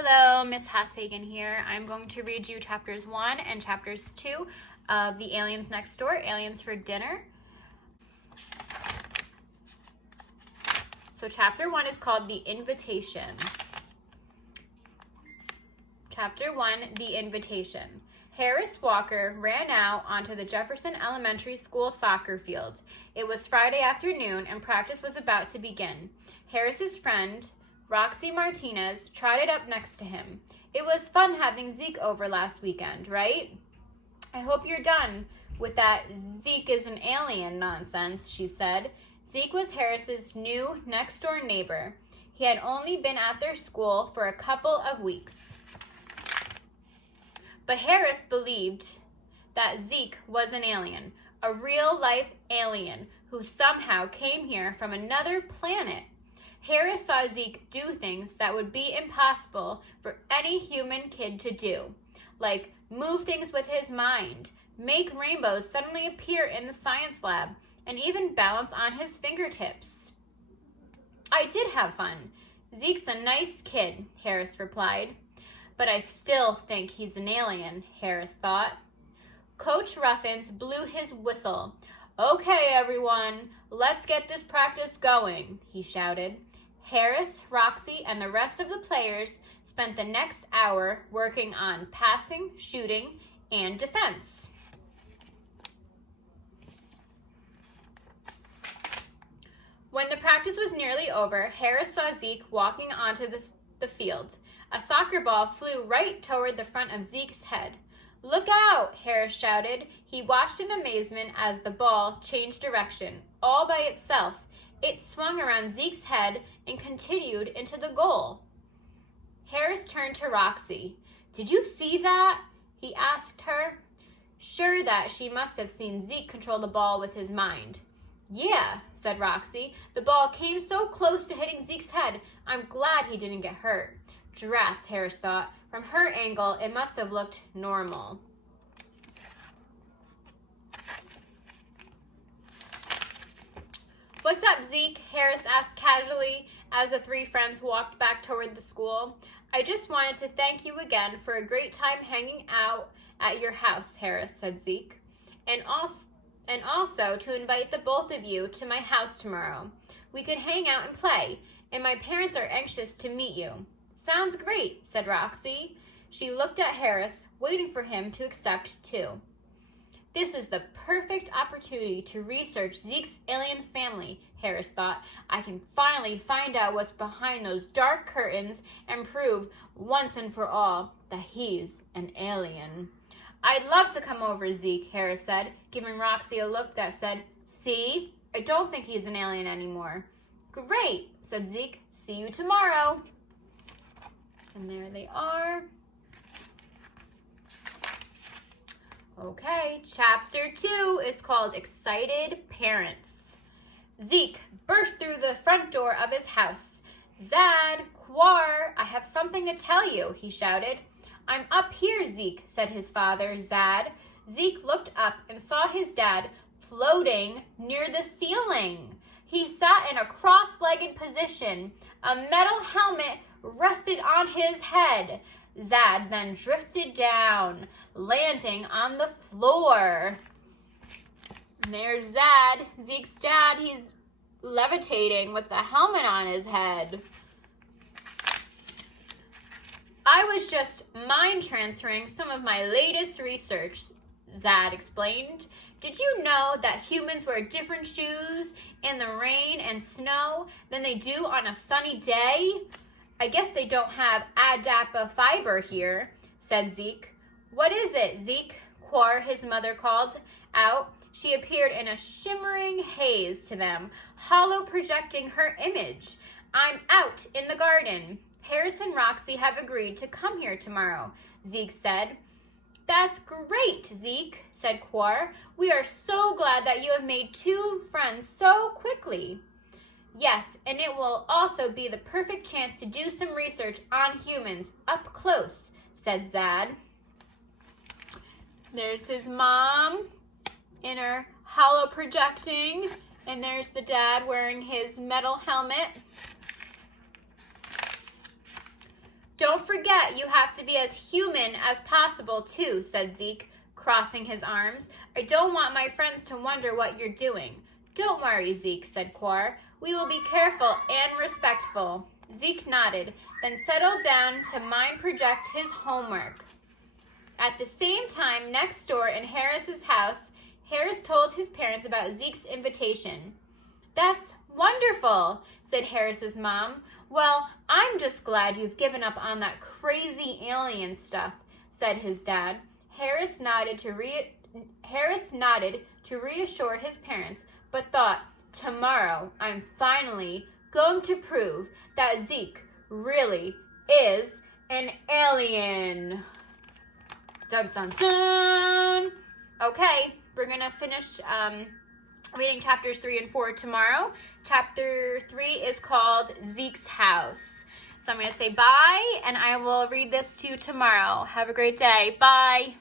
Hello, Miss Hashagen here. I'm going to read you chapters 1 and chapters 2 of The Aliens Next Door, Aliens for Dinner. So chapter 1 is called The Invitation. Chapter 1, The Invitation. Harris Walker ran out onto the Jefferson Elementary School soccer field. It was Friday afternoon and practice was about to begin. Harris's friend, Roxy Martinez, trotted up next to him. It was fun having Zeke over last weekend, right? I hope you're done with that Zeke is an alien nonsense, she said. Zeke was Harris's new next-door neighbor. He had only been at their school for a couple of weeks. But Harris believed that Zeke was an alien, a real-life alien who somehow came here from another planet. Harris saw Zeke do things that would be impossible for any human kid to do, like move things with his mind, make rainbows suddenly appear in the science lab, and even balance on his fingertips. I did have fun. Zeke's a nice kid, Harris replied. But I still think he's an alien, Harris thought. Coach Ruffins blew his whistle. Okay, everyone, let's get this practice going, he shouted. Harris, Roxy, and the rest of the players spent the next hour working on passing, shooting, and defense. When the practice was nearly over, Harris saw Zeke walking onto the field. A soccer ball flew right toward the front of Zeke's head. Look out, Harris shouted. He watched in amazement as the ball changed direction, all by itself. It swung around Zeke's head and continued into the goal. Harris turned to Roxy. Did you see that? He asked her. Sure that she must have seen Zeke control the ball with his mind. Yeah, said Roxy. The ball came so close to hitting Zeke's head. I'm glad he didn't get hurt. Drats, Harris thought. From her angle, it must have looked normal. What's up, Zeke? Harris asked casually as the three friends walked back toward the school. I just wanted to thank you again for a great time hanging out at your house, Harris, said Zeke. And also to invite the both of you to my house tomorrow. We could hang out and play, and my parents are anxious to meet you. Sounds great, said Roxy. She looked at Harris, waiting for him to accept too. This is the perfect opportunity to research Zeke's alien family, Harris thought. I can finally find out what's behind those dark curtains and prove once and for all that he's an alien. I'd love to come over, Zeke, Harris said, giving Roxy a look that said, see, I don't think he's an alien anymore. Great, said Zeke. See you tomorrow. And there they are. Okay, chapter 2 is called Excited Parents. Zeke burst through the front door of his house. Zad, Quar, I have something to tell you, he shouted. I'm up here, Zeke, said his father, Zad. Zeke looked up and saw his dad floating near the ceiling. He sat in a cross-legged position. A metal helmet rested on his head. Zad then drifted down, landing on the floor. And there's Zad, Zeke's dad. He's levitating with the helmet on his head. I was just mind transferring some of my latest research, Zad explained. Did you know that humans wear different shoes in the rain and snow than they do on a sunny day? I guess they don't have adapa fiber here, said Zeke. What is it, Zeke? Quar, his mother, called out. She appeared in a shimmering haze to them, hollow projecting her image. I'm out in the garden. Harris and Roxy have agreed to come here tomorrow, Zeke said. That's great, Zeke, said Quar. We are so glad that you have made two friends so quickly. Yes, and it will also be the perfect chance to do some research on humans up close, said Zad. There's his mom in her hollow projecting, and there's the dad wearing his metal helmet. Don't Don't forget you have to be as human as possible, too, said Zeke, crossing his arms. I don't want my friends to wonder what you're doing. Don't worry, Zeke, said Quar. We will be careful and respectful. Zeke nodded, then settled down to mind project his homework. At the same time, next door in Harris's house, Harris told his parents about Zeke's invitation. That's wonderful, said Harris's mom. Well, I'm just glad you've given up on that crazy alien stuff, said his dad. Harris nodded to reassure his parents, but thought, tomorrow I'm finally going to prove that Zeke really is an alien. Dun, dun, dun. Okay, we're going to finish reading chapters 3 and 4 tomorrow. Chapter 3 is called Zeke's House. So I'm going to say bye, and I will read this to you tomorrow. Have a great day. Bye.